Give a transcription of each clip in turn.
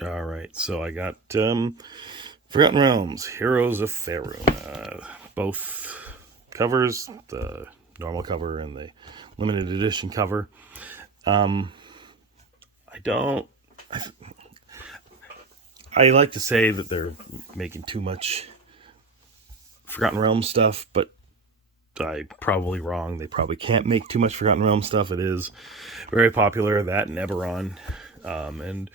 All right, so I got Forgotten Realms, Heroes of Faerun. Both covers, the normal cover and the limited edition cover. Um, I don't. I like to say that they're making too much Forgotten Realms stuff, but I'm probably wrong. They probably can't make too much Forgotten Realms stuff. It is very popular, that and Eberron. And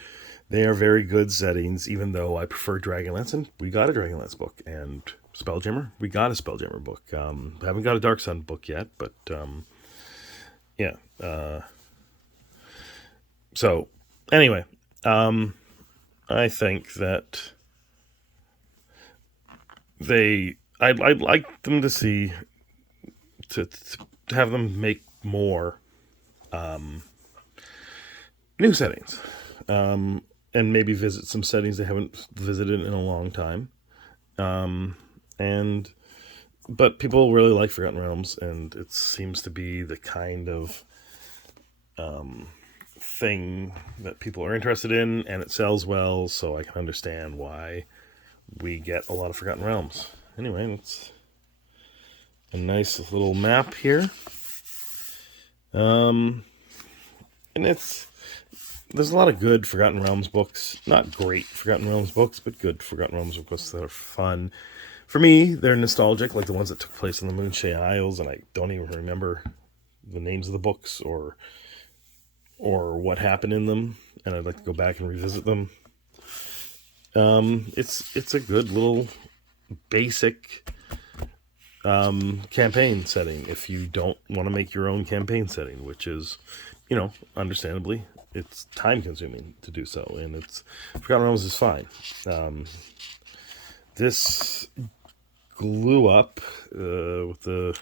they are very good settings, even though I prefer Dragonlance, and we got a Dragonlance book. And Spelljammer, we got a Spelljammer book. Haven't got a Dark Sun book yet, but yeah. So, anyway, I think that I'd like them to see, to have them make more new settings. And maybe visit some settings they haven't visited in a long time. But people really like Forgotten Realms, and it seems to be the kind of thing that people are interested in, and it sells well, so I can understand why we get a lot of Forgotten Realms. Anyway, it's a nice little map here. And there's a lot of good Forgotten Realms books. Not great Forgotten Realms books, but good Forgotten Realms books that are fun. For me, they're nostalgic, like the ones that took place in the Moonshade Isles, and I don't even remember the names of the books or what happened in them, and I'd like to go back and revisit them. It's a good little basic campaign setting if you don't want to make your own campaign setting, which is, understandably, it's time consuming to do so, and it's Forgotten Realms is fine. This glue up with the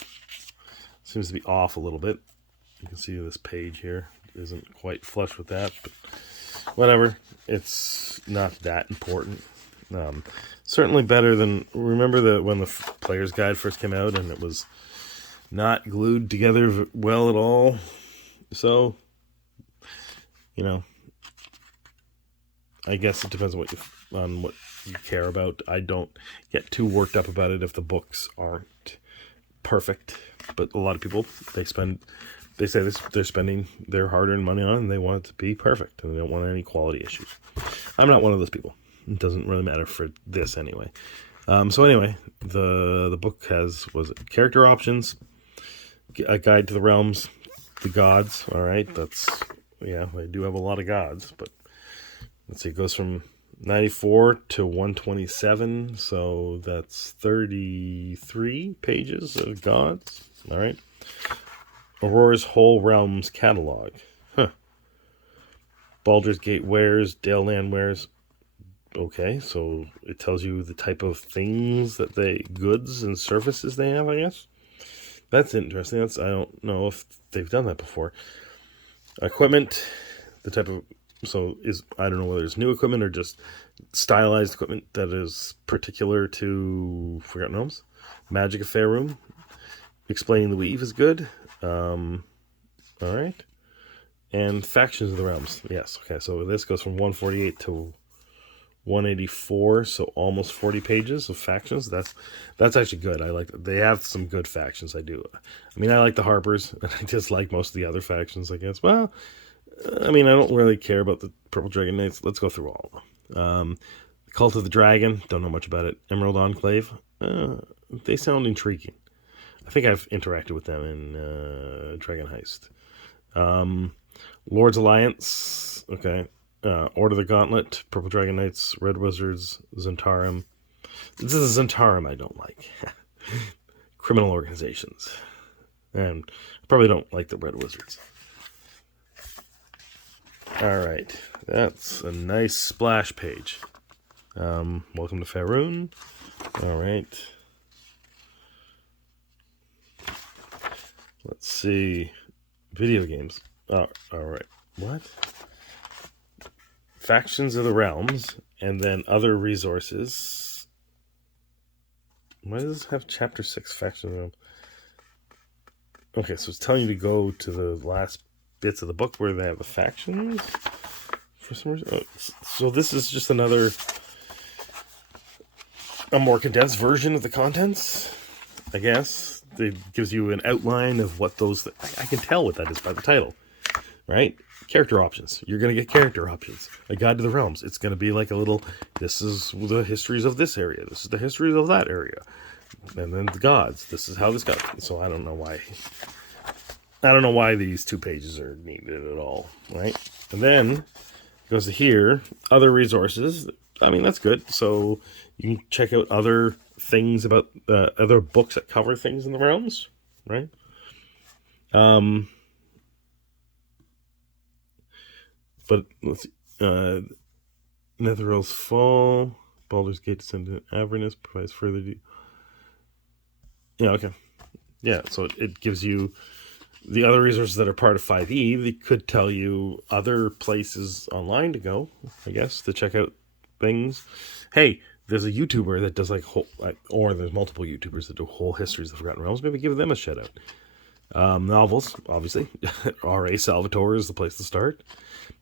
seems to be off a little bit. You can see this page here isn't quite flush with that, but whatever. It's not that important. Certainly better than, remember that when the player's guide first came out and it was not glued together well at all. So, I guess it depends on what you care about. I don't get too worked up about it if the books aren't perfect. But a lot of people, they say they're spending their hard-earned money on it, and they want it to be perfect, and they don't want any quality issues. I'm not one of those people. It doesn't really matter for this anyway. So anyway, the book was character options, a guide to the realms, the gods. All right, I do have a lot of gods, but let's see, it goes from 94 to 127, so that's 33 pages of gods. All right. Aurora's Whole Realms Catalog. Baldur's Gate wares, Daleland wares. Okay, so it tells you the type of things goods and services they have, I guess. That's interesting. I don't know if they've done that before. Equipment, the type of, I don't know whether it's new equipment or just stylized equipment that is particular to Forgotten Realms. Magic of Faerun. Explaining the Weave is good. All right. And Factions of the Realms. Yes. Okay. So this goes from 148 to 184. So almost 40 pages of factions. That's actually good. I like that. They have some good factions. I do. I mean, I like the Harpers, and I dislike most of the other factions, I guess. Well, I don't really care about the Purple Dragon Knights. Let's go through all of them. The Cult of the Dragon. Don't know much about it. Emerald Enclave. They sound intriguing. I think I've interacted with them in Dragon Heist. Lord's Alliance. Okay. Order of the Gauntlet. Purple Dragon Knights. Red Wizards. Zentarum. This is Zentarum I don't like. Criminal organizations. And I probably don't like the Red Wizards. Alright. That's a nice splash page. Welcome to Faerun. Alright. Let's see. Video games. Oh, alright. What? Factions of the Realms, and then other resources. Why does it have Chapter 6 Factions of the Realms? Okay, so it's telling you to go to the last bits of the book where they have the factions for some reason. So this is just a more condensed version of the contents, I guess. It gives you an outline of what those... I can tell what that is by the title, right? Character options. You're going to get character options. A guide to the realms. It's going to be like a little... This is the histories of this area. This is the histories of that area. And then the gods. This is how this got... So I don't know why... I don't know why these 2 pages are needed at all, right? And then it goes to here, other resources. I mean, that's good. So you can check out other things about other books that cover things in the realms, right? But let's see. Netherrealm's Fall, Baldur's Gate Descendant Avernus provides further. Yeah, okay. Yeah, so it gives you the other resources that are part of 5e. They could tell you other places online to go, I guess, to check out things. Hey, there's a YouTuber that does or there's multiple YouTubers that do whole histories of Forgotten Realms. Maybe give them a shout out. Novels, obviously. R.A. Salvatore is the place to start.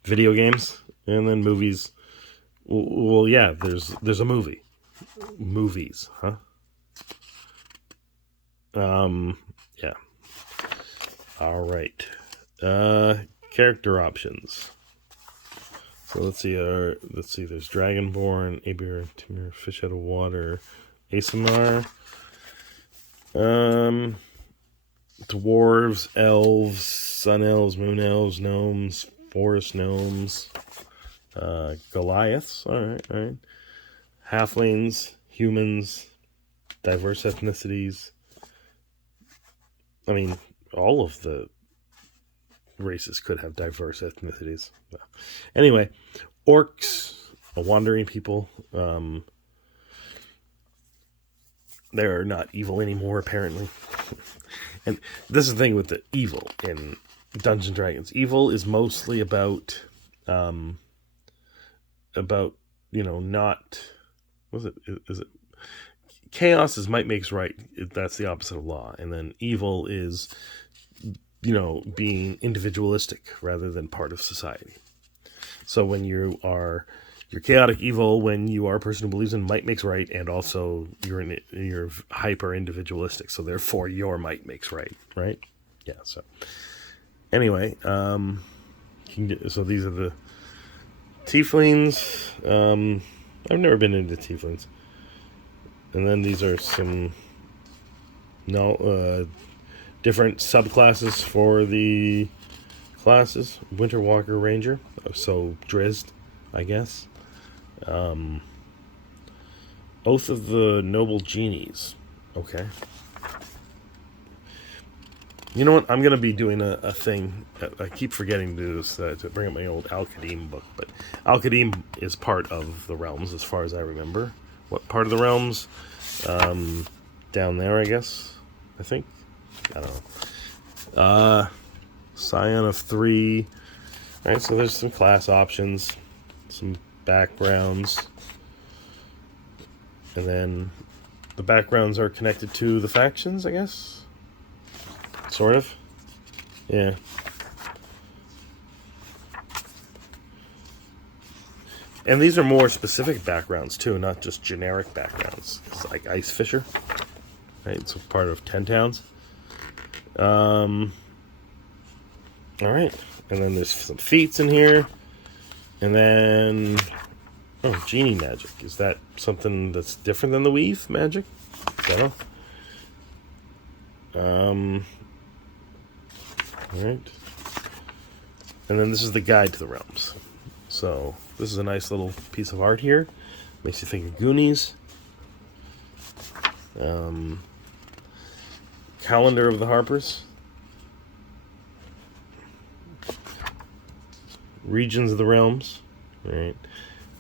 Video games, and then movies. Well, yeah, there's a movie. Movies, huh? Yeah. All right. Character options. So let's see. There's Dragonborn, Abir, Timur, Fish Out of Water, Asimar, dwarves, elves, sun elves, moon elves, gnomes, forest gnomes, Goliaths. All right. Halflings, humans, diverse ethnicities. I mean, all of the races could have diverse ethnicities. Anyway, orcs, a wandering people. They're not evil anymore, apparently. And this is the thing with the evil in Dungeons and Dragons. Evil is mostly about not... What is it? Is it... Chaos is might makes right. That's the opposite of law. And then evil is, being individualistic rather than part of society. So when you're chaotic evil, when you are a person who believes in might makes right, and also you're hyper individualistic. So therefore your might makes right, right? Yeah. So anyway, so these are the tieflings. I've never been into tieflings. And then these are some different subclasses for the classes. Winter Walker Ranger, so Drizzt, I guess. Oath of the Noble Genies. Okay. You know what? I'm going to be doing a thing. I keep forgetting to do this, to bring up my old Al-Qadim book. But Al-Qadim is part of the realms, as far as I remember. What part of the realms? Down there, I guess. I think. I don't know. Scion of 3. Alright, so there's some class options. Some backgrounds. And then the backgrounds are connected to the factions, I guess? Sort of. Yeah. And these are more specific backgrounds, too, not just generic backgrounds. It's like Ice Fisher, right? It's a part of 10 Towns. All right. And then there's some feats in here. And then... Oh, genie magic. Is that something that's different than the weave magic? I don't know. All right. And then this is the guide to the realms. So this is a nice little piece of art here. Makes you think of Goonies. Calendar of the Harpers. Regions of the Realms. Right.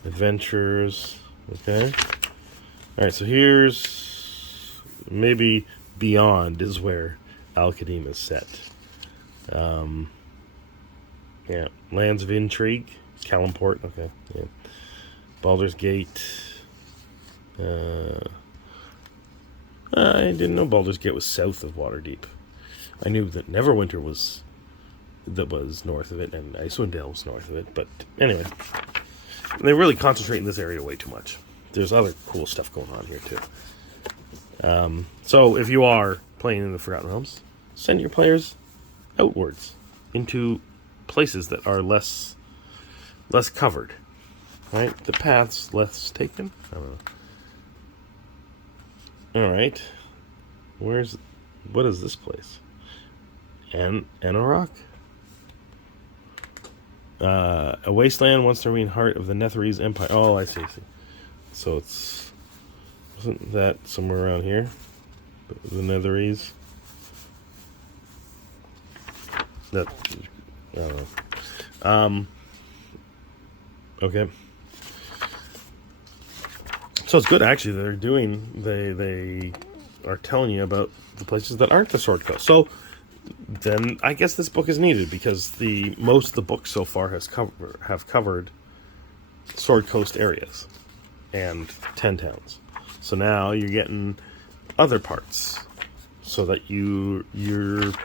Adventures. Okay. Alright, so here's maybe Beyond is where Al-Qadim is set. Yeah. Lands of Intrigue. Calimport, okay. Yeah. Baldur's Gate. I didn't know Baldur's Gate was south of Waterdeep. I knew that Neverwinter was that was north of it, and Icewind Dale was north of it. But anyway, they really concentrate in this area way too much. There's other cool stuff going on here too. So if you are playing in the Forgotten Realms, send your players outwards into places that are less covered, right? The paths less taken. I don't know. All right, what is this place? Anarok? A wasteland once to remain heart of the Netherese Empire. Oh, I see. So wasn't that somewhere around here? The Netherese? That, I don't know. Okay. So it's good, actually, they are telling you about the places that aren't the Sword Coast. So then I guess this book is needed, because most of the books so far have covered Sword Coast areas and 10 towns. So now you're getting other parts so that your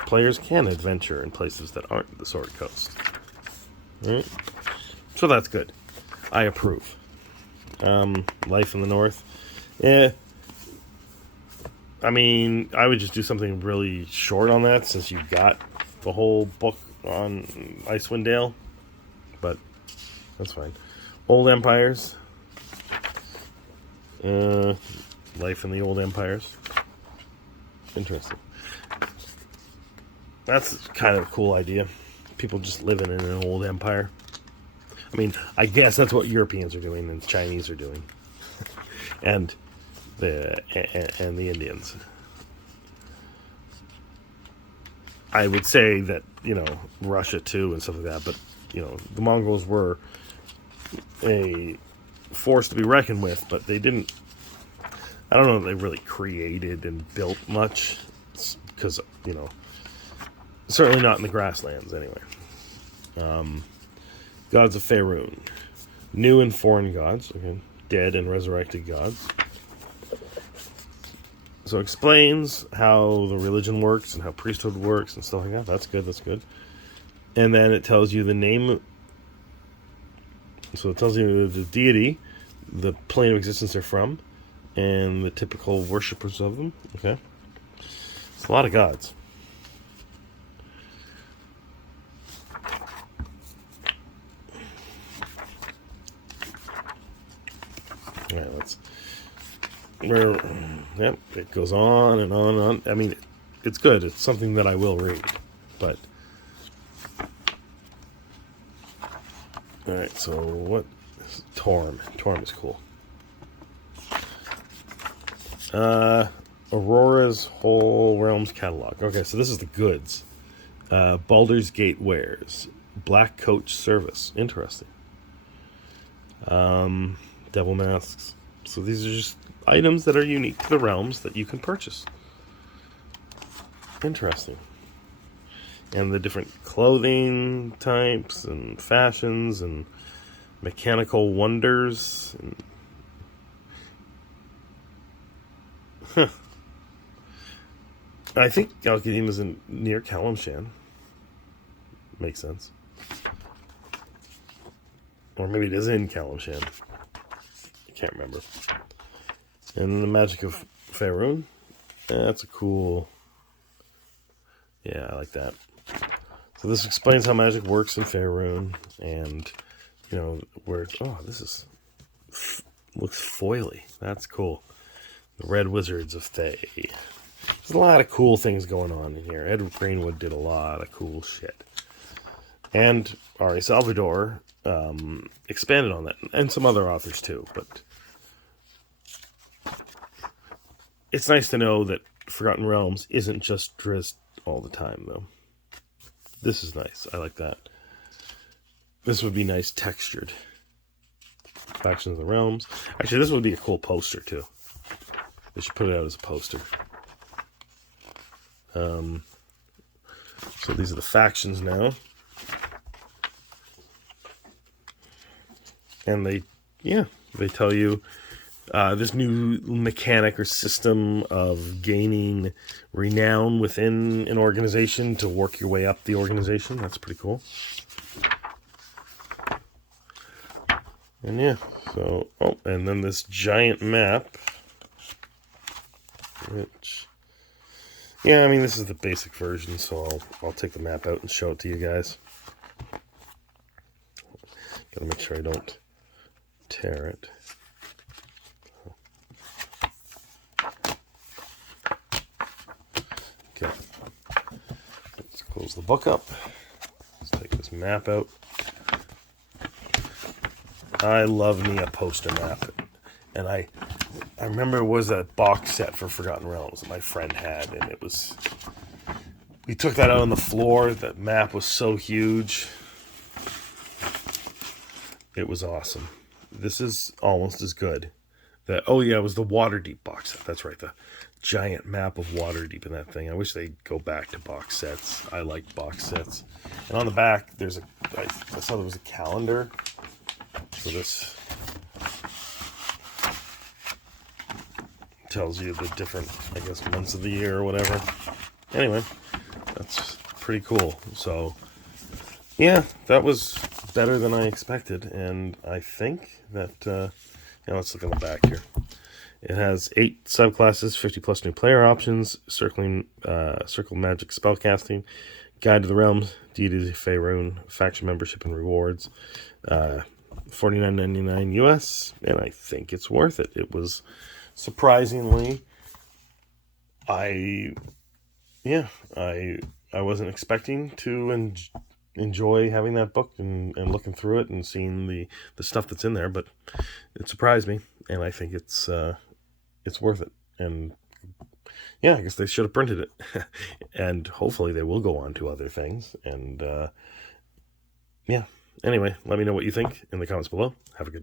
players can adventure in places that aren't the Sword Coast. Right? So that's good. I approve. Life in the North. Yeah. I mean, I would just do something really short on that, since you got the whole book on Icewind Dale. But that's fine. Old Empires. Life in the Old Empires. Interesting. That's kind of a cool idea. People just living in an old empire. I mean, I guess that's what Europeans are doing and Chinese are doing. and the Indians. I would say that, Russia too and stuff like that, but, the Mongols were a force to be reckoned with, but they didn't, I don't know if they really created and built much, because, certainly not in the grasslands anyway. Gods of Faerun. New and foreign gods, okay. Dead and resurrected gods. So it explains how the religion works and how priesthood works and stuff like that. That's good. And then it tells you the name. So it tells you the deity, the plane of existence they're from, and the typical worshippers of them. Okay. It's a lot of gods. All right, yep, it goes on and on and on. I mean, it's good. It's something that I will read. But, all right, so what is Torm? Torm is cool. Aurora's Whole Realms Catalog. Okay, so this is the goods. Baldur's Gate wares. Black Coach Service. Interesting. Devil masks. So these are just items that are unique to the realms that you can purchase. Interesting. And the different clothing types and fashions and mechanical wonders. I think Alkedim is near Kalimshan. Makes sense. Or maybe it is in Kalimshan. I can't remember. And the magic of Faerun. That's a cool... Yeah, I like that. So this explains how magic works in Faerun. And, where... Oh, this is... Looks foily. That's cool. The Red Wizards of Thay. There's a lot of cool things going on in here. Edward Greenwood did a lot of cool shit. And R.A. Salvador expanded on that. And some other authors too. But it's nice to know that Forgotten Realms isn't just Drizzt all the time, though. This is nice. I like that. This would be nice textured. Factions of the Realms. Actually, this would be a cool poster, too. They should put it out as a poster. So these are the factions now. And they tell you this new mechanic or system of gaining renown within an organization to work your way up the organization. That's pretty cool. And yeah, so, oh, and then this giant map, which, yeah, I mean, this is the basic version, so I'll take the map out and show it to you guys. Gotta make sure I don't tear it. Okay, let's close the book up. Let's take this map out. I love me a poster map, and I remember it was a box set for Forgotten Realms that my friend had, and it was, we took that out on the floor. That map was so huge. It was awesome. This is almost as good. Oh yeah, it was the Waterdeep box set. That's right, the giant map of Waterdeep in that thing. I wish they'd go back to box sets. I like box sets. And on the back, I saw there was a calendar. So this tells you the different, I guess, months of the year or whatever. Anyway, that's pretty cool. So, yeah, that was better than I expected. And I think that, let's look on the back here. It has 8 subclasses, 50 plus new player options, circle magic spellcasting, guide to the realms, deities of Faerun, faction membership and rewards, $49.99 US, and I think it's worth it. It was surprisingly, I wasn't expecting to enjoy having that book and looking through it and seeing the stuff that's in there, but it surprised me, and I think it's worth it. And yeah, I guess they should have printed it, and hopefully they will go on to other things. And yeah. Anyway, let me know what you think in the comments below. Have a good day.